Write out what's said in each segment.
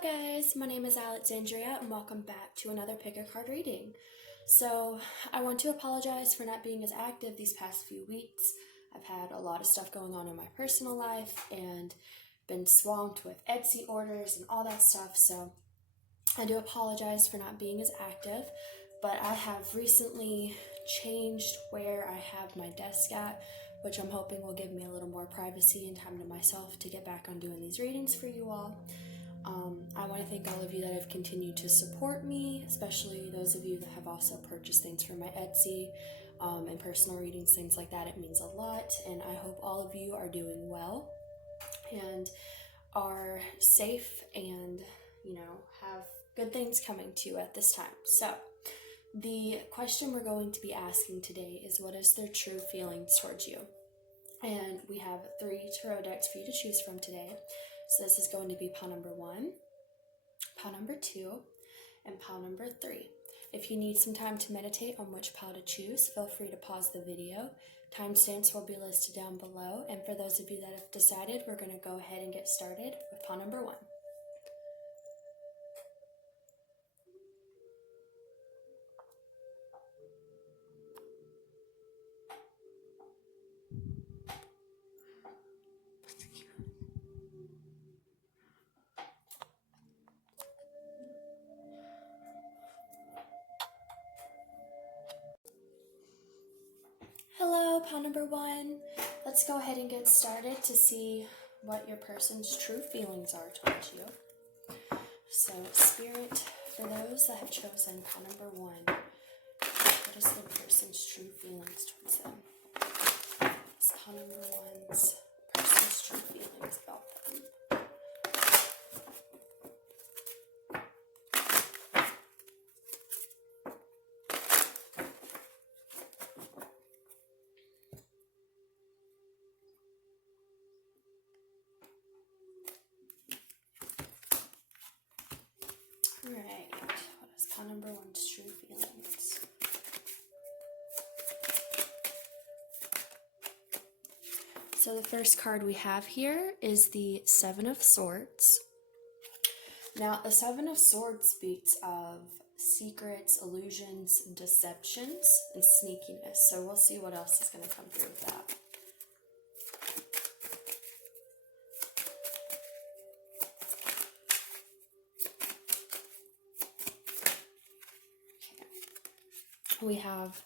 Hello guys, my name is Alexandria and welcome back to another pick a card reading. So I want to apologize for not being as active these past few weeks. I've had a lot of stuff going on in my personal life and been swamped with Etsy orders and all that stuff, so I do apologize for not being as active, but I have recently changed where I have my desk at, which I'm hoping will give me a little more privacy and time to myself to get back on doing these readings for you all. I want to thank all of you that have continued to support me, especially those of you that have also purchased things for my Etsy and personal readings, things like that. It means a lot, and I hope all of you are doing well and are safe and, have good things coming to you at this time. So, the question we're going to be asking today is, what is their true feelings towards you? And we have 3 tarot decks for you to choose from today. So this is going to be pile number 1, pile number 2, and pile number 3. If you need some time to meditate on which pile to choose, feel free to pause the video. Timestamps will be listed down below. And for those of you that have decided, we're going to go ahead and get started with pile number 1. Hello, pile number 1. Let's go ahead and get started to see what your person's true feelings are towards you. So, Spirit, for those that have chosen pile number 1, what is the person's true feelings towards them? It's pile number 1's person's true feelings about them. Alright, what is pile number 1's true feelings? So the first card we have here is the 7 of Swords. Now, the 7 of Swords speaks of secrets, illusions, deceptions, and sneakiness. So we'll see what else is going to come through with that. We have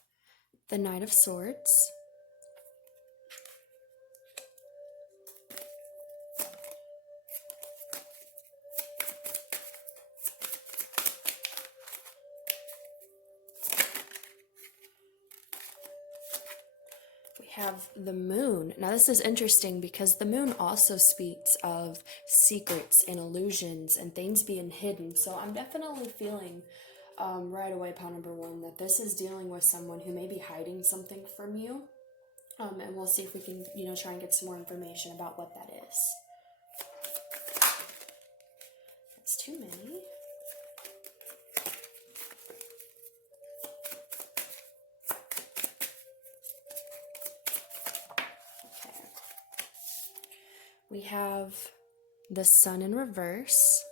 the Knight of Swords. We have the Moon. Now this is interesting because the Moon also speaks of secrets and illusions and things being hidden. So I'm definitely feeling right away, pile number 1, that this is dealing with someone who may be hiding something from you. And we'll see if we can, try and get some more information about what that is. That's too many. Okay. We have the Sun in reverse.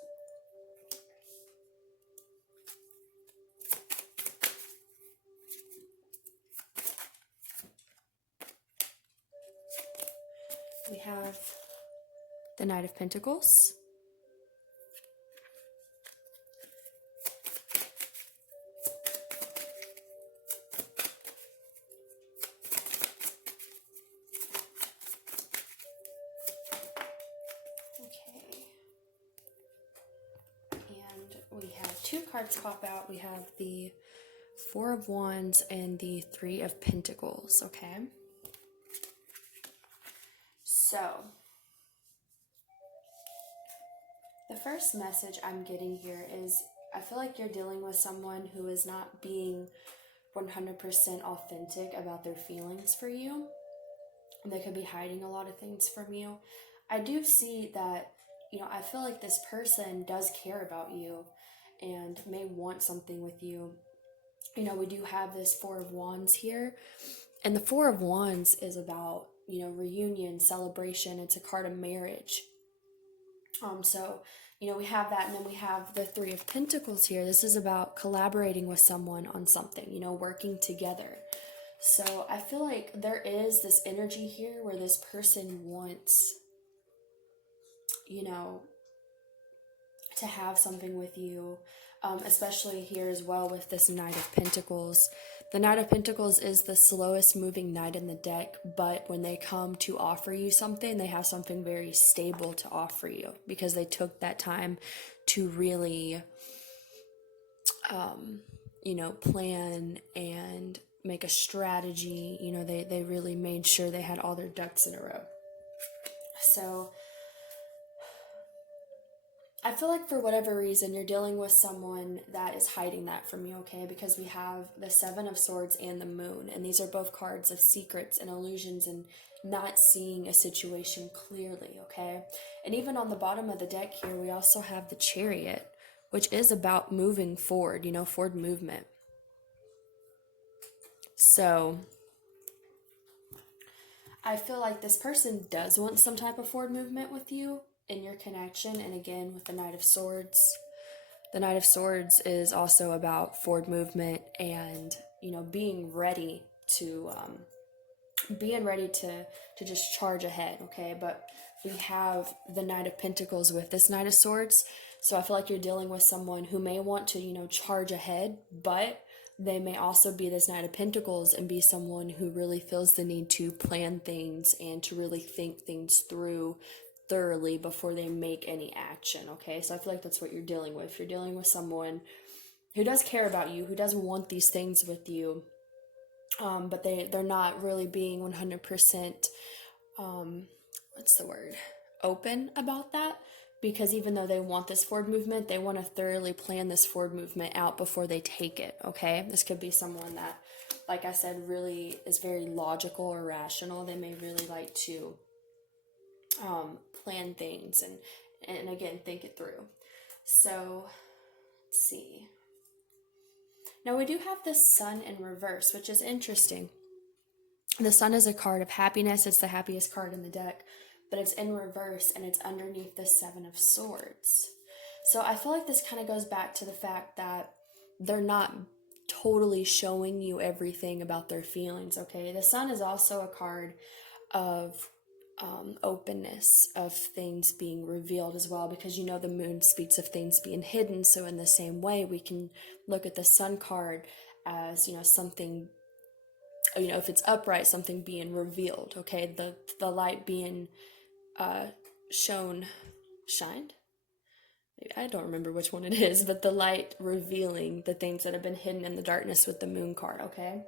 We have the Knight of Pentacles. Okay. And we have 2 cards pop out. We have the 4 of Wands and the 3 of Pentacles, okay? So, the first message I'm getting here is I feel like you're dealing with someone who is not being 100% authentic about their feelings for you. They could be hiding a lot of things from you. I do see that, I feel like this person does care about you and may want something with you. We do have this 4 of Wands here, and the 4 of Wands is about reunion, celebration. It's a card of marriage. So we have that, and then we have the Three of Pentacles here. This is about collaborating with someone on something, working together. So I feel like there is this energy here where this person wants, to have something with you, especially here as well with this Knight of Pentacles. The Knight of Pentacles is the slowest moving knight in the deck, but when they come to offer you something, they have something very stable to offer you because they took that time to really, plan and make a strategy. They really made sure they had all their ducks in a row. So I feel like for whatever reason, you're dealing with someone that is hiding that from you, okay? Because we have the Seven of Swords and the Moon, and these are both cards of secrets and illusions and not seeing a situation clearly, okay? And even on the bottom of the deck here, we also have the Chariot, which is about moving forward, forward movement. So I feel like this person does want some type of forward movement with you in your connection. And again, with the Knight of Swords, the Knight of Swords is also about forward movement and, being ready to just charge ahead, okay? But we have the Knight of Pentacles with this Knight of Swords. So I feel like you're dealing with someone who may want to, charge ahead, but they may also be this Knight of Pentacles and be someone who really feels the need to plan things and to really think things through thoroughly before they make any action, okay? So I feel like that's what you're dealing with. You're dealing with someone who does care about you, who does want these things with you, but they're not really being 100%, open about that, because even though they want this forward movement, they want to thoroughly plan this forward movement out before they take it, okay? This could be someone that, like I said, really is very logical or rational. They may really like to plan things and again, think it through. So, let's see. Now we do have the Sun in reverse, which is interesting. The Sun is a card of happiness. It's the happiest card in the deck, but it's in reverse and it's underneath the Seven of Swords. So I feel like this kind of goes back to the fact that they're not totally showing you everything about their feelings, okay? The Sun is also a card of openness, of things being revealed as well, because the Moon speaks of things being hidden. So in the same way, we can look at the Sun card as something, if it's upright, something being revealed, okay? The light being shined. I don't remember which one it is, but the light revealing the things that have been hidden in the darkness with the Moon card, okay?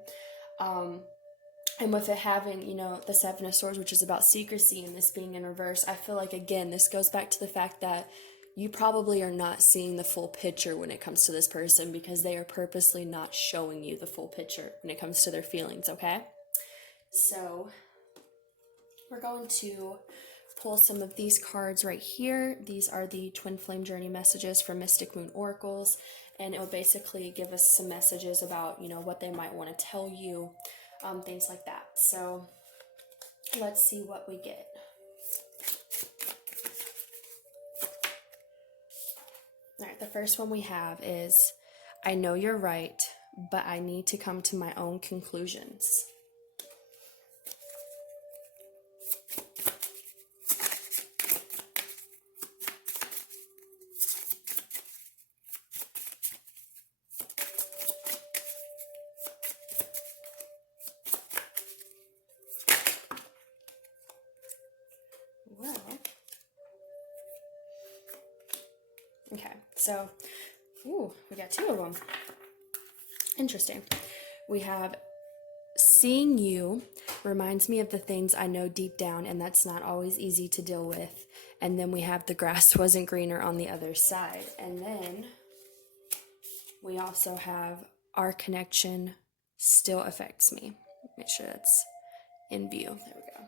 And with it having, the Seven of Swords, which is about secrecy, and this being in reverse, I feel like, again, this goes back to the fact that you probably are not seeing the full picture when it comes to this person, because they are purposely not showing you the full picture when it comes to their feelings, okay? So we're going to pull some of these cards right here. These are the Twin Flame Journey messages from Mystic Moon Oracles, and it will basically give us some messages about, what they might want to tell you, things like that. So let's see what we get. All right, the first one we have is, I know you're right, but I need to come to my own conclusions. Well, okay, so, we got two of them. Interesting. We have, seeing you reminds me of the things I know deep down, and that's not always easy to deal with. And then we have, the grass wasn't greener on the other side. And then we also have, our connection still affects me. Make sure that's in view. There we go.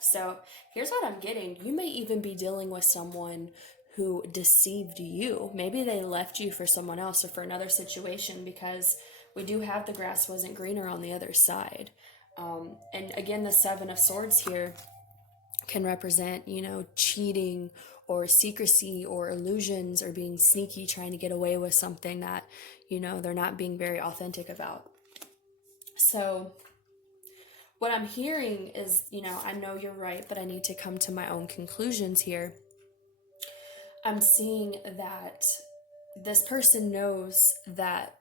So here's what I'm getting. You may even be dealing with someone who deceived you. Maybe they left you for someone else or for another situation, because we do have, the grass wasn't greener on the other side. And again, the Seven of Swords here can represent, cheating or secrecy or illusions or being sneaky, trying to get away with something that, they're not being very authentic about. So what I'm hearing is, I know you're right, but I need to come to my own conclusions here. I'm seeing that this person knows that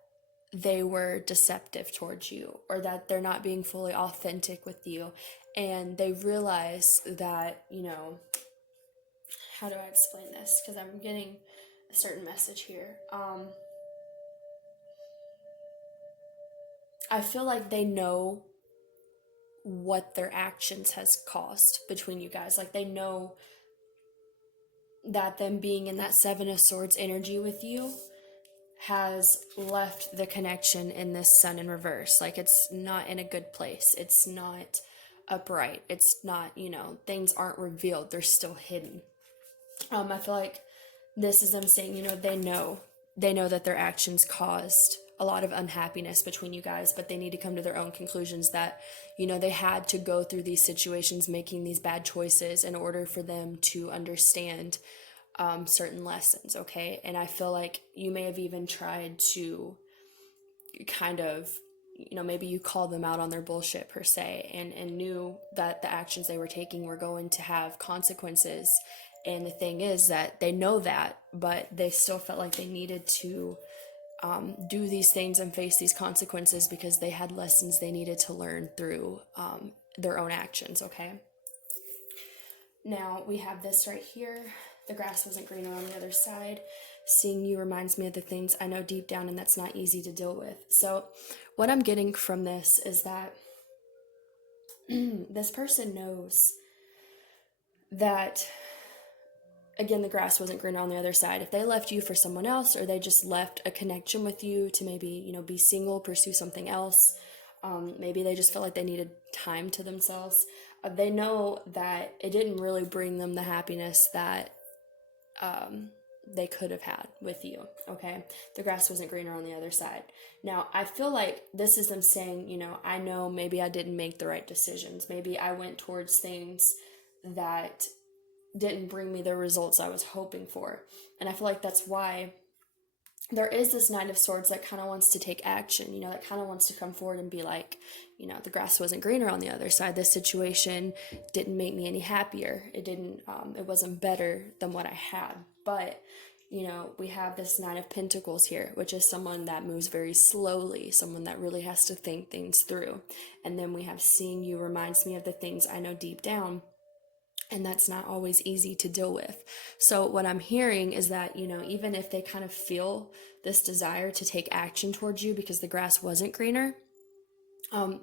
they were deceptive towards you, or that they're not being fully authentic with you, and they realize that, how do I explain this? Because I'm getting a certain message here. I feel like they know what their actions has caused between you guys. Like, they know that them being in that Seven of Swords energy with you has left the connection in this Sun in reverse. Like, it's not in a good place. It's not upright. It's not, things aren't revealed. They're still hidden. I feel like this is them saying, they know that their actions caused a lot of unhappiness between you guys, but they need to come to their own conclusions that, they had to go through these situations, making these bad choices in order for them to understand certain lessons, okay? And I feel like you may have even tried to kind of, maybe you called them out on their bullshit per se, and knew that the actions they were taking were going to have consequences. And the thing is that they know that, but they still felt like they needed to do these things and face these consequences because they had lessons they needed to learn through their own actions, okay? Now, we have this right here. The grass wasn't greener on the other side. Seeing you reminds me of the things I know deep down, and that's not easy to deal with. So what I'm getting from this is that this person knows that, again, the grass wasn't greener on the other side. If they left you for someone else, or they just left a connection with you to maybe, be single, pursue something else, maybe they just felt like they needed time to themselves. They know that it didn't really bring them the happiness that they could have had with you, okay? The grass wasn't greener on the other side. Now, I feel like this is them saying, I know maybe I didn't make the right decisions. Maybe I went towards things that didn't bring me the results I was hoping for. And I feel like that's why there is this Knight of Swords that kind of wants to take action, that kind of wants to come forward and be like, the grass wasn't greener on the other side. This situation didn't make me any happier. It wasn't better than what I had. But, we have this Nine of Pentacles here, which is someone that moves very slowly, someone that really has to think things through. And then we have seeing you reminds me of the things I know deep down. And that's not always easy to deal with. So what I'm hearing is that, even if they kind of feel this desire to take action towards you because the grass wasn't greener,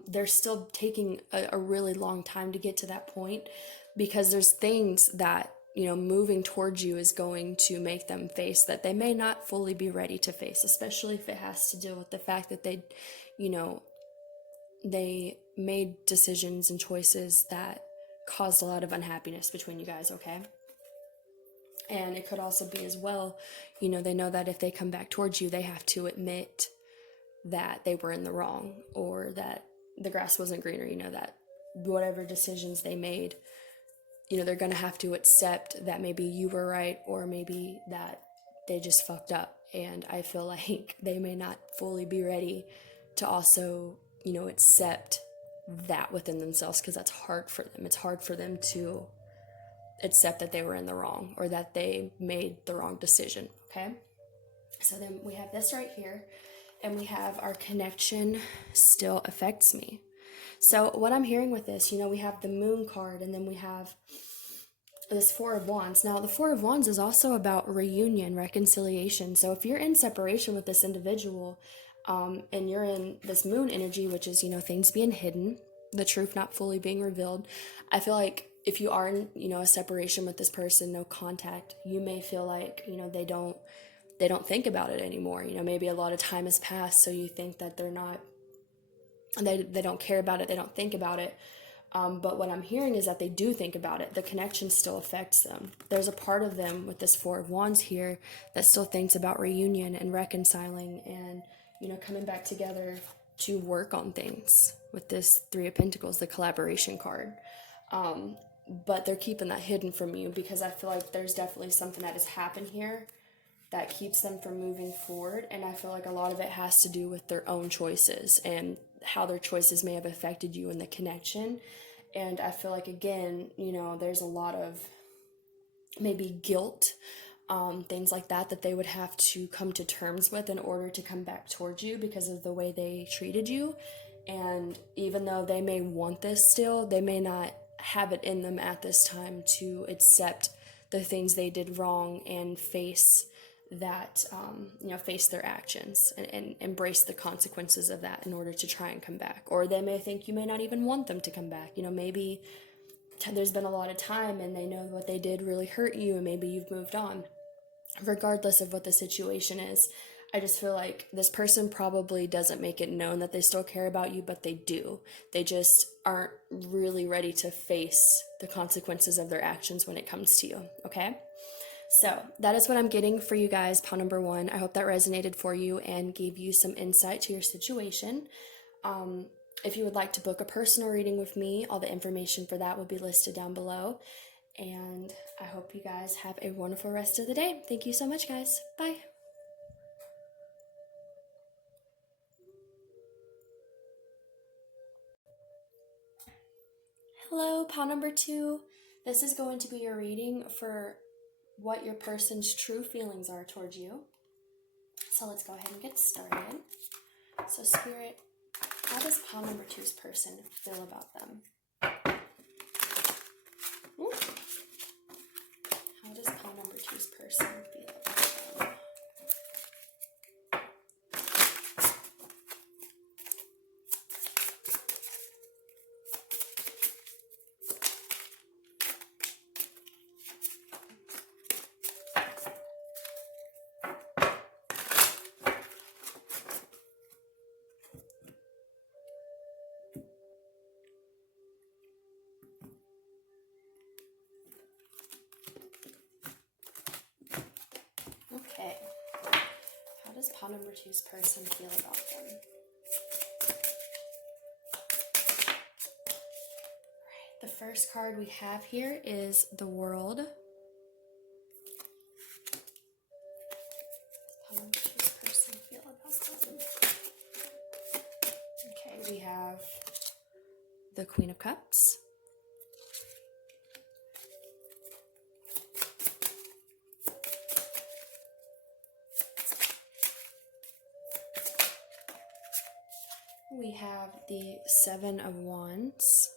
they're still taking a really long time to get to that point, because there's things that, moving towards you is going to make them face that they may not fully be ready to face, especially if it has to deal with the fact that they made decisions and choices that caused a lot of unhappiness between you guys, okay? And it could also be as well, they know that if they come back towards you, they have to admit that they were in the wrong, or that the grass wasn't greener, that whatever decisions they made, they're going to have to accept that maybe you were right, or maybe that they just fucked up. And I feel like they may not fully be ready to also, accept that within themselves, because that's hard for them. It's hard for them to accept that they were in the wrong, or that they made the wrong decision, okay? So then we have this right here, and we have our connection still affects me. So what I'm hearing with this, we have the Moon card, and then we have this Four of Wands. Now, the Four of Wands is also about reunion, reconciliation. So if you're in separation with this individual, and you're in this Moon energy, which is, things being hidden, the truth not fully being revealed, I feel like if you are in, a separation with this person, no contact, you may feel like, they don't think about it anymore. Maybe a lot of time has passed, so you think that they don't care about it, they don't think about it. But what I'm hearing is that they do think about it. The connection still affects them. There's a part of them with this Four of Wands here that still thinks about reunion and reconciling and, coming back together to work on things with this Three of Pentacles, the collaboration card. but they're keeping that hidden from you because I feel like there's definitely something that has happened here that keeps them from moving forward. And I feel like a lot of it has to do with their own choices and how their choices may have affected you in the connection. And I feel like, again, there's a lot of maybe guilt, things like that they would have to come to terms with in order to come back towards you because of the way they treated you. And even though they may want this still, they may not have it in them at this time to accept the things they did wrong and face that, face their actions and embrace the consequences of that in order to try and come back. Or they may think you may not even want them to come back. Maybe there's been a lot of time and they know what they did really hurt you and maybe you've moved on. Regardless of what the situation is, I just feel like this person probably doesn't make it known that they still care about you, but they do. They just aren't really ready to face the consequences of their actions when it comes to you, okay? So that is what I'm getting for you guys, pile number 1. I hope that resonated for you and gave you some insight to your situation. If you would like to book a personal reading with me, all the information for that will be listed down below. And I hope you guys have a wonderful rest of the day. Thank you so much, guys. Bye. Hello, pile number 2. This is going to be your reading for what your person's true feelings are towards you. So let's go ahead and get started. So Spirit, how does pile number 2's person feel about them? Ooh. How does pile number 2's person feel about them? Okay. How does pile number 2's person feel about them? Alright, the first card we have here is the World. How does pile number 2's person feel about them? Okay, we have the Queen of Cups. We have the Seven of Wands.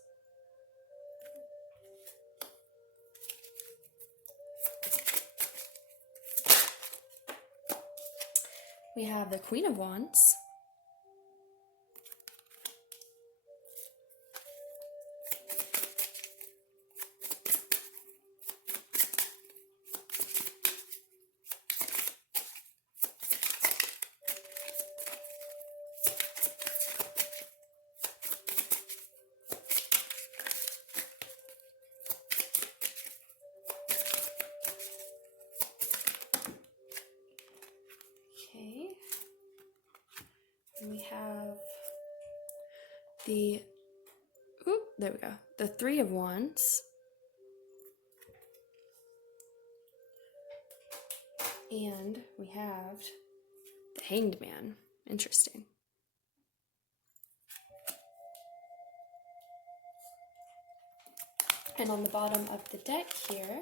We have the Queen of Wands. Okay. And we have there we go. The Three of Wands. And we have the Hanged Man. Interesting. And on the bottom of the deck here,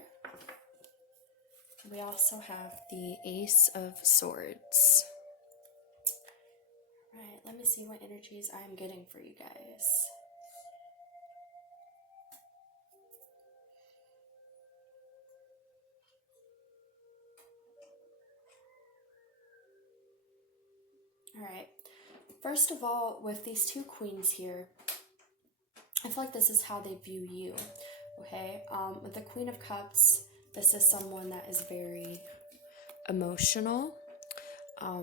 we also have the Ace of Swords. Alright, let me see what energies I'm getting for you guys. Alright, first of all, with these two queens here, I feel like this is how they view you, okay? With the Queen of Cups, this is someone that is very emotional,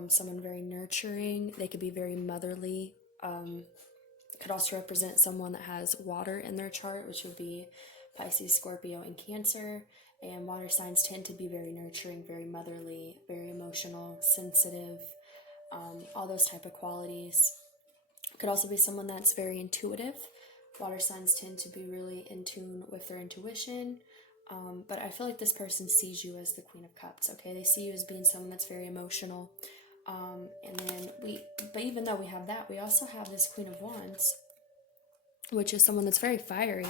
someone very nurturing. They could be very motherly. Could also represent someone that has water in their chart, which would be Pisces, Scorpio, and Cancer. And water signs tend to be very nurturing, very motherly, very emotional, sensitive, all those type of qualities. Could also be someone that's very intuitive. Water signs tend to be really in tune with their intuition. But I feel like this person sees you as the Queen of Cups, okay? They see you as being someone that's very emotional. But even though we have that, we also have this Queen of Wands, which is someone that's very fiery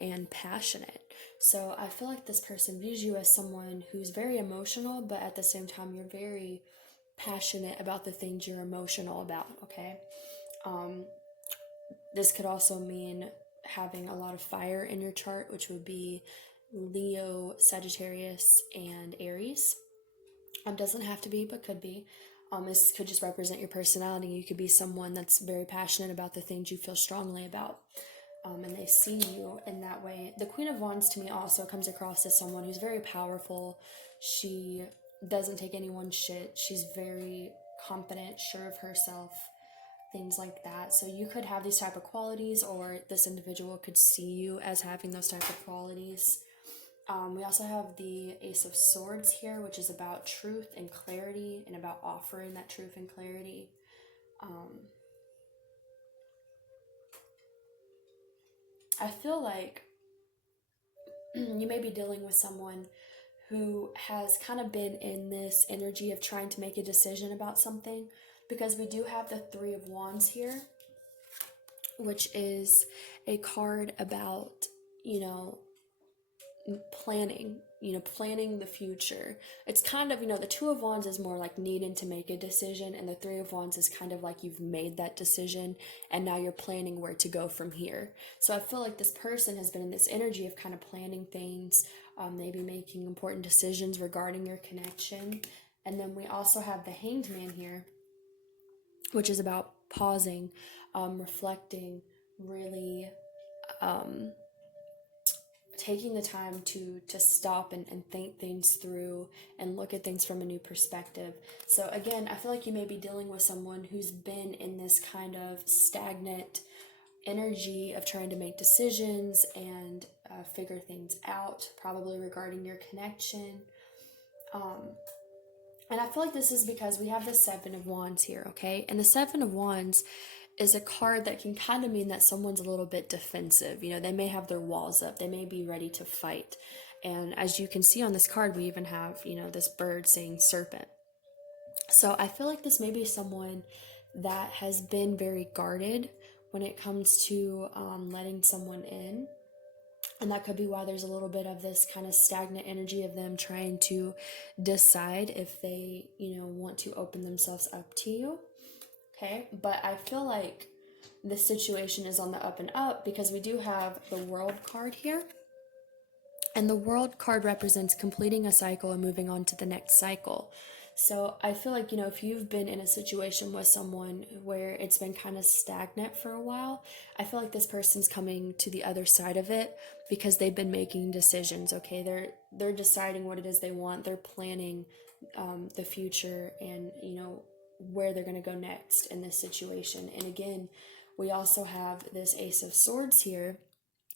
and passionate. So I feel like this person views you as someone who's very emotional, but at the same time, you're very passionate about the things you're emotional about, okay? This could also mean having a lot of fire in your chart, which would be Leo, Sagittarius, and Aries. Doesn't have to be, but could be. This could just represent your personality. You could be someone that's very passionate about the things you feel strongly about. And they see you in that way. The Queen of Wands to me also comes across as someone who's very powerful. She doesn't take anyone's shit. She's very confident, sure of herself, things like that. So you could have these type of qualities, or this individual could see you as having those type of qualities. We also have the Ace of Swords here, which is about truth and clarity and about offering that truth and clarity. I feel like you may be dealing with someone who has kind of been in this energy of trying to make a decision about something, because we do have the Three of Wands here, which is a card about, planning the future. It's kind of, the Two of Wands is more like needing to make a decision, and the Three of Wands is kind of like you've made that decision and now you're planning where to go from here. So I feel like this person has been in this energy of kind of planning things, maybe making important decisions regarding your connection. And then we also have the Hanged Man here, which is about pausing, reflecting, really taking the time to stop and think things through and look at things from a new perspective. So again, I feel like you may be dealing with someone who's been in this kind of stagnant energy of trying to make decisions and figure things out, probably regarding your connection. And I feel like this is because we have the Seven of Wands here, okay? And the Seven of Wands is a card that can kind of mean that someone's a little bit defensive. They may have their walls up. They may be ready to fight. And as you can see on this card, we even have, this bird saying serpent. So I feel like this may be someone that has been very guarded when it comes to letting someone in. And that could be why there's a little bit of this kind of stagnant energy of them trying to decide if they, want to open themselves up to you. Okay, but I feel like this situation is on the up and up, because we do have the World card here. And the World card represents completing a cycle and moving on to the next cycle. So I feel like, if you've been in a situation with someone where it's been kind of stagnant for a while, I feel like this person's coming to the other side of it because they've been making decisions, okay? They're deciding what it is they want. They're planning the future and, where they're going to go next in this situation. And again, we also have this Ace of Swords here,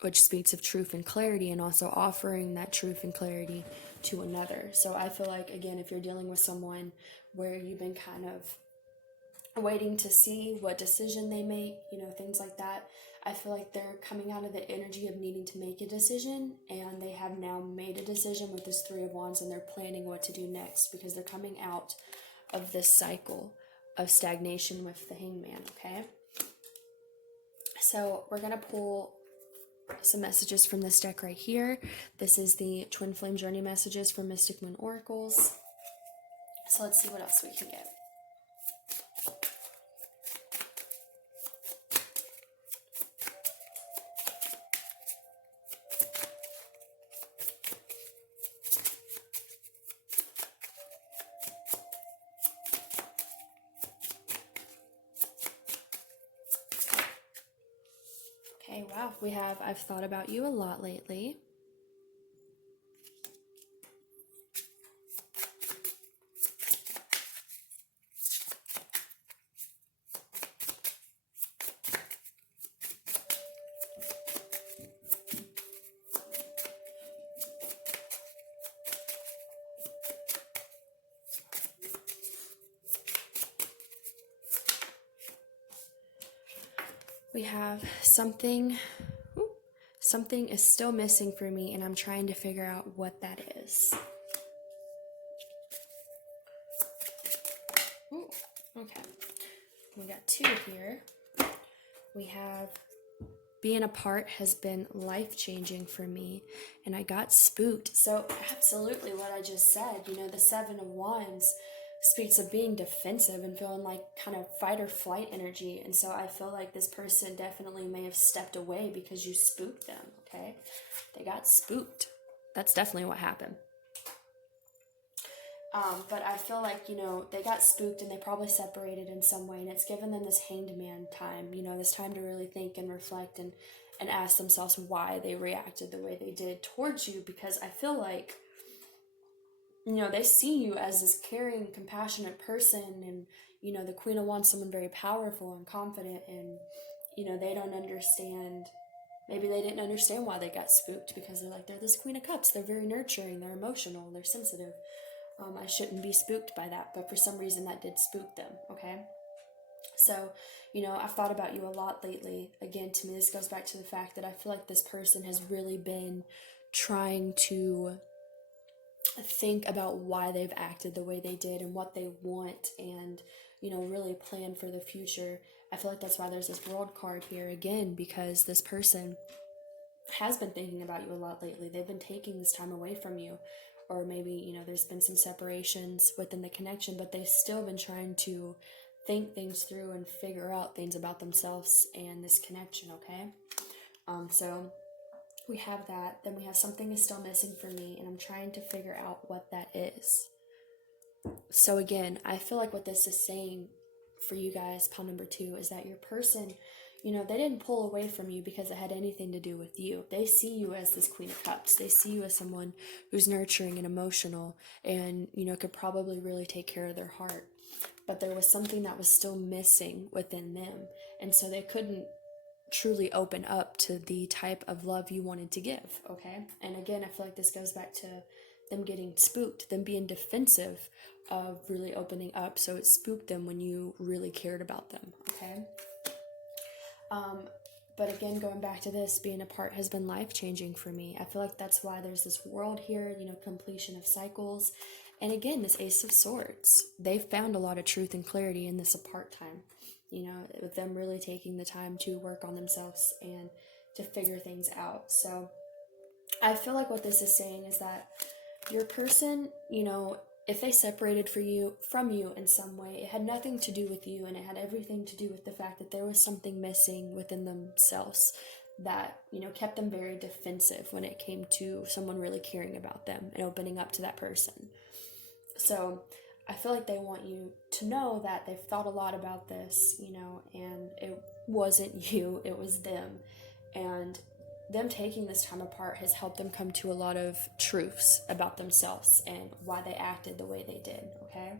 which speaks of truth and clarity, and also offering that truth and clarity to another. So I feel like, again, if you're dealing with someone where you've been kind of waiting to see what decision they make, things like that, I feel like they're coming out of the energy of needing to make a decision, and they have now made a decision with this Three of Wands, and they're planning what to do next, because they're coming out of this cycle of stagnation with the Hangman, okay? So we're going to pull some messages from this deck right here. This is the Twin Flame Journey messages from Mystic Moon Oracles. So let's see what else we can get. Okay, wow, we have I've thought about you a lot lately. We have something is still missing for me, and I'm trying to figure out what that is. Ooh, okay. We got 2 here. We have being apart has been life-changing for me, and I got spooked. So absolutely what I just said, the 7 of Wands speaks of being defensive and feeling like kind of fight or flight energy. And so I feel like this person definitely may have stepped away because you spooked them, okay? They got spooked. That's definitely what happened. But I feel like, they got spooked and they probably separated in some way, and it's given them this hanged man time, this time to really think and reflect and ask themselves why they reacted the way they did towards you, because I feel like, they see you as this caring, compassionate person, and, the Queen of Wands, someone very powerful and confident, and, they don't understand. Maybe they didn't understand why they got spooked, because they're this Queen of Cups. They're very nurturing, they're emotional, they're sensitive. I shouldn't be spooked by that, but for some reason that did spook them, okay? So, I've thought about you a lot lately. Again, to me, this goes back to the fact that I feel like this person has really been trying to think about why they've acted the way they did and what they want, and, really plan for the future. I feel like that's why there's this World card here again, because this person has been thinking about you a lot lately. They've been taking this time away from you, or maybe, there's been some separations within the connection, but they've still been trying to think things through and figure out things about themselves and this connection, okay? So we have that. Then we have something is still missing for me, and I'm trying to figure out what that is. So again, I feel like what this is saying for you guys, pile number 2, is that your person, they didn't pull away from you because it had anything to do with you. They see you as this Queen of Cups. They see you as someone who's nurturing and emotional and, could probably really take care of their heart. But there was something that was still missing within them. And so they couldn't truly open up to the type of love you wanted to give, okay? And again, I feel like this goes back to them getting spooked, them being defensive of really opening up. So it spooked them when you really cared about them, okay? But again, going back to this, being apart has been life-changing for me. I feel like that's why there's this world here, completion of cycles. And again, this Ace of Swords. They've found a lot of truth and clarity in this apart time, with them really taking the time to work on themselves and to figure things out. So I feel like what this is saying is that your person, if they separated from you in some way, it had nothing to do with you, and it had everything to do with the fact that there was something missing within themselves that, kept them very defensive when it came to someone really caring about them and opening up to that person. So I feel like they want you to know that they've thought a lot about this, and it wasn't you, it was them. And them taking this time apart has helped them come to a lot of truths about themselves and why they acted the way they did, okay?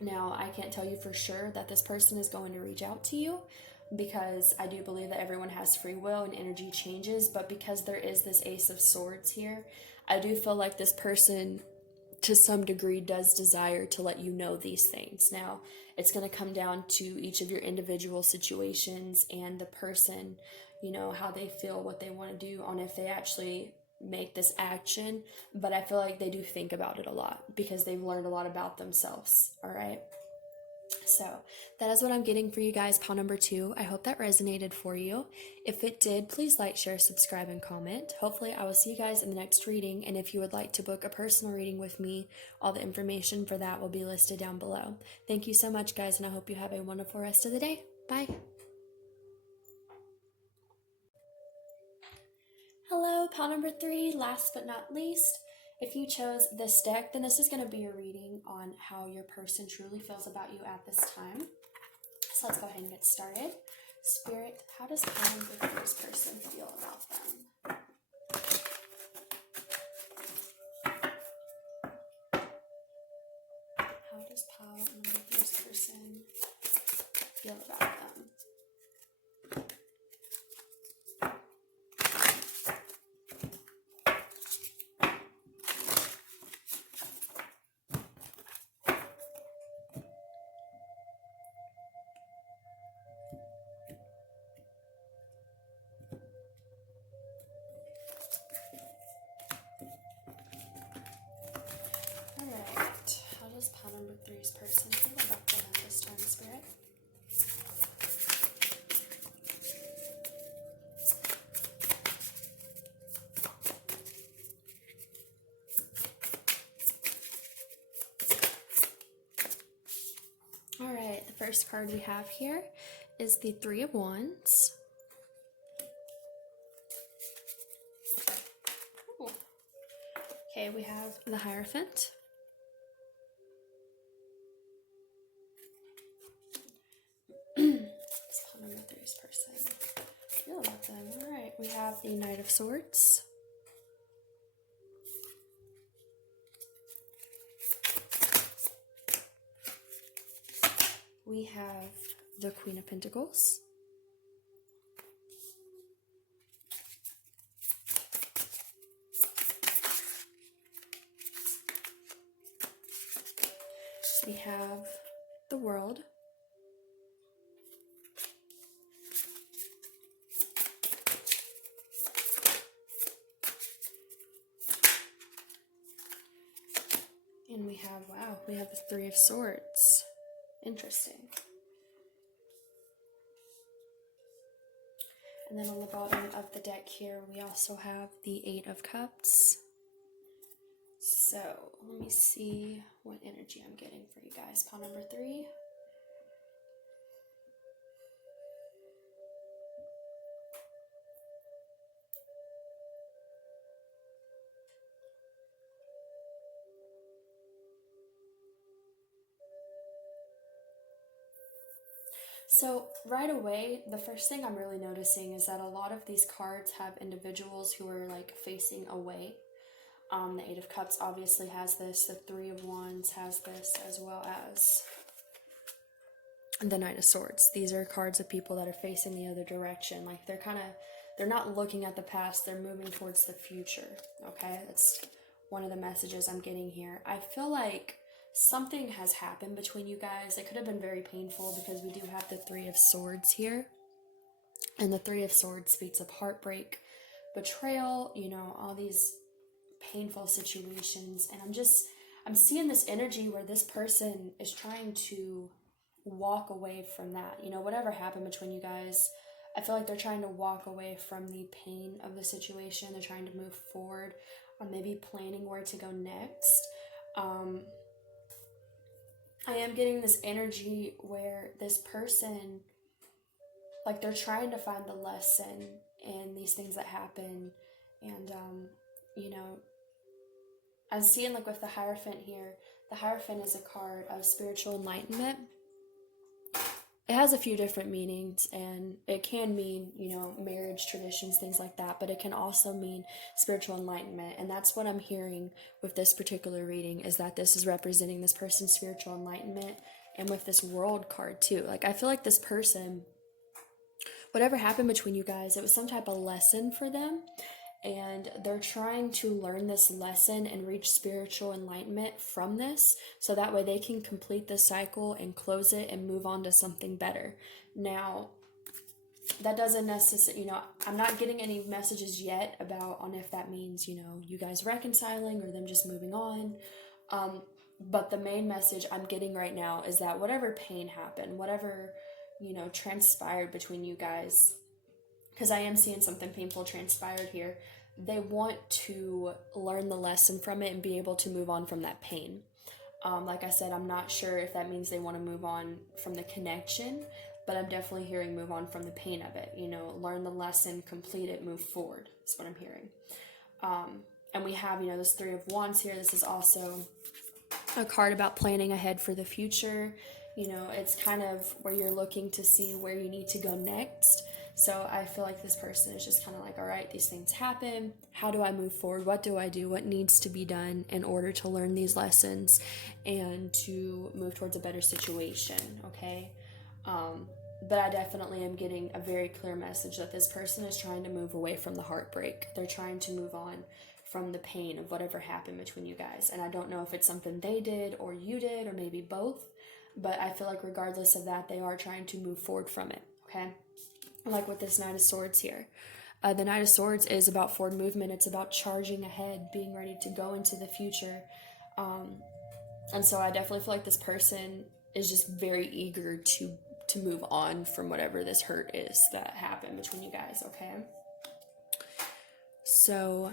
Now, I can't tell you for sure that this person is going to reach out to you, because I do believe that everyone has free will and energy changes, but because there is this Ace of Swords here, I do feel like this person, to some degree, does desire to let you know these things. Now, it's going to come down to each of your individual situations and the person, how they feel, what they want to do, on if they actually make this action. But I feel like they do think about it a lot because they've learned a lot about themselves. All right. So that is what I'm getting for you guys, pile number 2. I hope that resonated for you. If it did, please like, share, subscribe, and comment. Hopefully I will see you guys in the next reading. And if you would like to book a personal reading with me, all the information for that will be listed down below. Thank you so much, guys, and I hope you have a wonderful rest of the day. Bye. Hello, pile number 3. Last but not least, if you chose this deck, then this is going to be a reading on how your person truly feels about you at this time. So let's go ahead and get started. Spirit, how does pile number 3's person feel about them? How does pile number 3's person feel about them? person feel about them at this time, Spirit? All right, the first card we have here is the Three of Wands. Ooh. Okay, we have the Hierophant. Let's call number three's person. Feel about them. All right, we have the Knight of Swords. We have the Queen of Pentacles. We have the World. And we have, wow, we have the Three of Swords. Interesting. And then on the bottom of the deck here, we also have the Eight of Cups. So, let me see what energy I'm getting for you guys. Pile number 3. So right away, the first thing I'm really noticing is that a lot of these cards have individuals who are like facing away. The Eight of Cups obviously has this. The Three of Wands has this, as well as the Knight of Swords. These are cards of people that are facing the other direction. Like they're not looking at the past, they're moving towards the future. Okay, that's one of the messages I'm getting here. I feel like something has happened between you guys. It could have been very painful because we do have the Three of Swords here. And the Three of Swords speaks of heartbreak, betrayal, you know, all these painful situations. And I'm seeing this energy where this person is trying to walk away from that. You know, whatever happened between you guys, I feel like they're trying to walk away from the pain of the situation. They're trying to move forward, or maybe planning where to go next. I am getting this energy where this person, like, they're trying to find the lesson in these things that happen. And, you know, I'm seeing, like, with the Hierophant here, the Hierophant is a card of spiritual enlightenment. It has a few different meanings, and it can mean, you know, marriage, traditions, things like that, but it can also mean spiritual enlightenment. And that's what I'm hearing with this particular reading, is that this is representing this person's spiritual enlightenment. And with this World card too, like, I feel like this person, whatever happened between you guys, it was some type of lesson for them. And they're trying to learn this lesson and reach spiritual enlightenment from this, so that way they can complete the cycle and close it and move on to something better. Now, that doesn't necessarily, you know, I'm not getting any messages yet on if that means, you know, you guys reconciling or them just moving on. But the main message I'm getting right now is that whatever pain happened, whatever, you know, transpired between you guys, because I am seeing something painful transpired here, they want to learn the lesson from it and be able to move on from that pain. Like I said, I'm not sure if that means they want to move on from the connection, but I'm definitely hearing move on from the pain of it. You know, learn the lesson, complete it, move forward. That's what I'm hearing. And we have, you know, this Three of Wands here. This is also a card about planning ahead for the future. You know, it's kind of where you're looking to see where you need to go next. So I feel like this person is just kind of like, all right, these things happen. How do I move forward? What do I do? What needs to be done in order to learn these lessons and to move towards a better situation, okay? But I definitely am getting a very clear message that this person is trying to move away from the heartbreak. They're trying to move on from the pain of whatever happened between you guys. And I don't know if it's something they did or you did or maybe both, but I feel like regardless of that, they are trying to move forward from it, okay? Like with this Knight of Swords here. The Knight of Swords is about forward movement. It's about charging ahead, being ready to go into the future. And so I definitely feel like this person is just very eager to move on from whatever this hurt is that happened between you guys, okay? So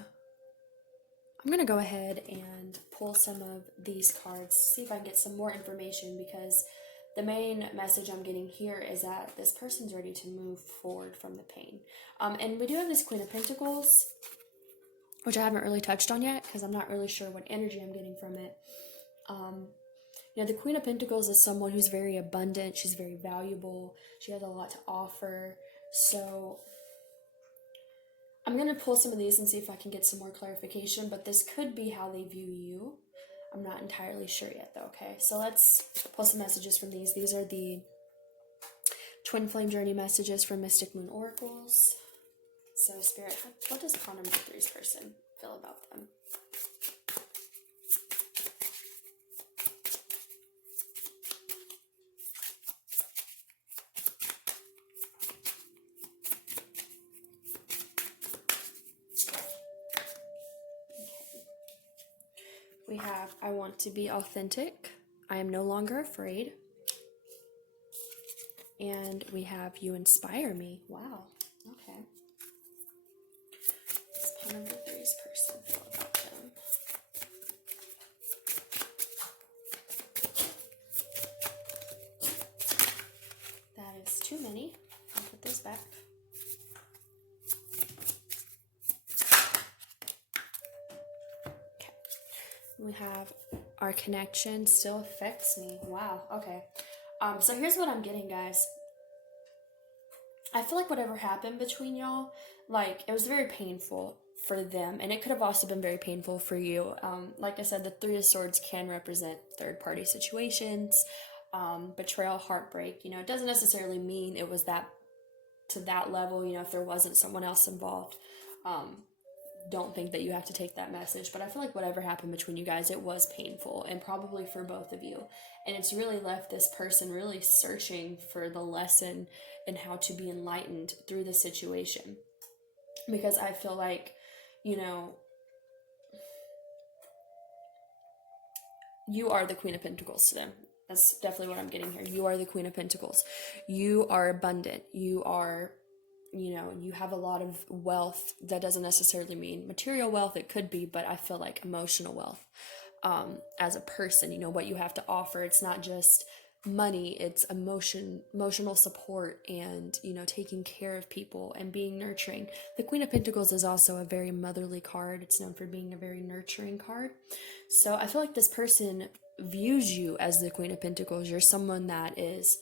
I'm going to go ahead and pull some of these cards, see if I can get some more information, because the main message I'm getting here is that this person's ready to move forward from the pain. And we do have this Queen of Pentacles, which I haven't really touched on yet because I'm not really sure what energy I'm getting from it. The Queen of Pentacles is someone who's very abundant. She's very valuable. She has a lot to offer. So I'm going to pull some of these and see if I can get some more clarification, but this could be how they view you. I'm not entirely sure yet, though, okay? So let's pull some messages from these. These are the Twin Flame Journey messages from Mystic Moon Oracles. So, Spirit, what does pawn number 3's person feel about them? We have, I want to be authentic. I am no longer afraid. And we have, you inspire me. Wow. Okay. What's pawn number 3's person feel about them? That is too many. I'll put those back. Okay. We have, our connection still affects me. Wow. Okay. So here's what I'm getting, guys. I feel like whatever happened between y'all, like, it was very painful for them, and it could have also been very painful for you. Like I said, the Three of Swords can represent third-party situations, betrayal, heartbreak. It doesn't necessarily mean it was that to that level, if there wasn't someone else involved. Don't think that you have to take that message, but I feel like whatever happened between you guys, it was painful, and probably for both of you. And it's really left this person really searching for the lesson and how to be enlightened through the situation. Because I feel like, you are the Queen of Pentacles to them. That's definitely what I'm getting here. You are the Queen of Pentacles. You are abundant. You are, you have a lot of wealth. That doesn't necessarily mean material wealth. It could be, but I feel like emotional wealth. As a person, what you have to offer. It's not just money, it's emotional support, and, taking care of people and being nurturing. The Queen of Pentacles is also a very motherly card. It's known for being a very nurturing card. So I feel like this person views you as the Queen of Pentacles. You're someone that is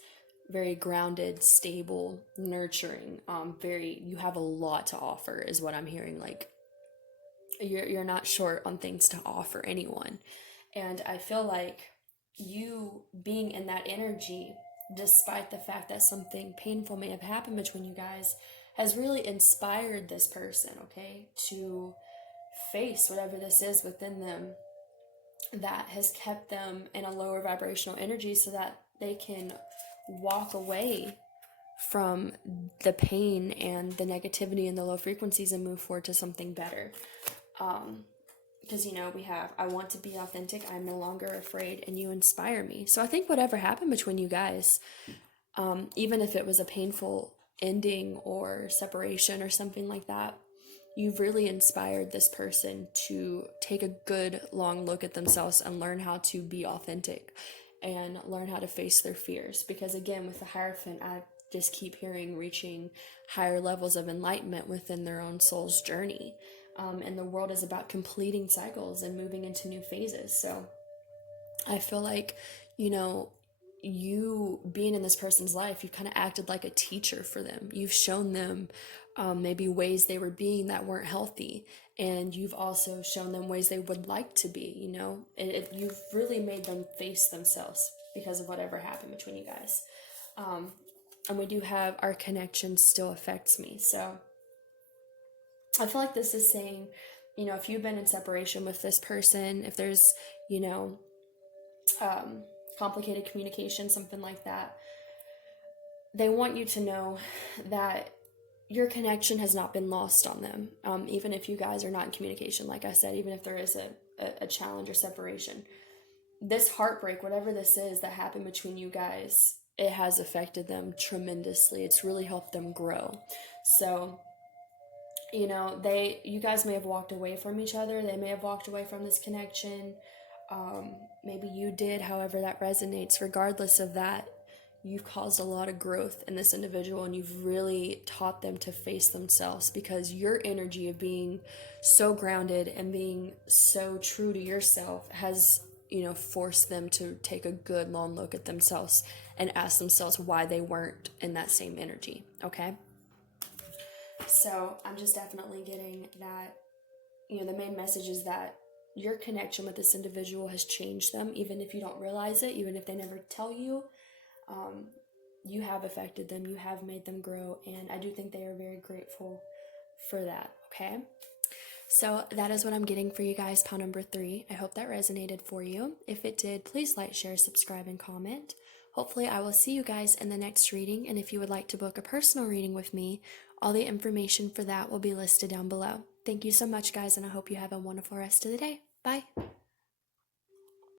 very grounded, stable, nurturing, you have a lot to offer is what I'm hearing. Like, you're not short on things to offer anyone. And I feel like you being in that energy, despite the fact that something painful may have happened between you guys, has really inspired this person, okay, to face whatever this is within them that has kept them in a lower vibrational energy, so that they can walk away from the pain and the negativity and the low frequencies and move forward to something better. Because, we have, I want to be authentic, I'm no longer afraid, and you inspire me. So I think whatever happened between you guys, even if it was a painful ending or separation or something like that, you've really inspired this person to take a good long look at themselves and learn how to be authentic and learn how to face their fears. Because again, with the Hierophant, I just keep hearing reaching higher levels of enlightenment within their own soul's journey. And the world is about completing cycles and moving into new phases. So I feel like, you being in this person's life, you've kind of acted like a teacher for them. You've shown them maybe ways they were being that weren't healthy. And you've also shown them ways they would like to be, you've really made them face themselves because of whatever happened between you guys. And we do have, our connection still affects me. So I feel like this is saying, if you've been in separation with this person, if there's, complicated communication, something like that, they want you to know that your connection has not been lost on them. Even if you guys are not in communication, like I said, even if there is a challenge or separation, this heartbreak, whatever this is that happened between you guys, it has affected them tremendously. It's really helped them grow. So, you guys may have walked away from each other. They may have walked away from this connection. Maybe you did, however that resonates. Regardless of that, you've caused a lot of growth in this individual, and you've really taught them to face themselves, because your energy of being so grounded and being so true to yourself has, forced them to take a good long look at themselves and ask themselves why they weren't in that same energy. Okay? So I'm just definitely getting that, the main message is that your connection with this individual has changed them, even if you don't realize it, even if they never tell you. You have affected them, you have made them grow, and I do think they are very grateful for that. Okay? So that is what I'm getting for you guys, pile number 3. I hope that resonated for you. If it did, please like, share, subscribe, and comment. Hopefully I will see you guys in the next reading, and if you would like to book a personal reading with me, all the information for that will be listed down below. Thank you so much, guys, and I hope you have a wonderful rest of the day. Bye.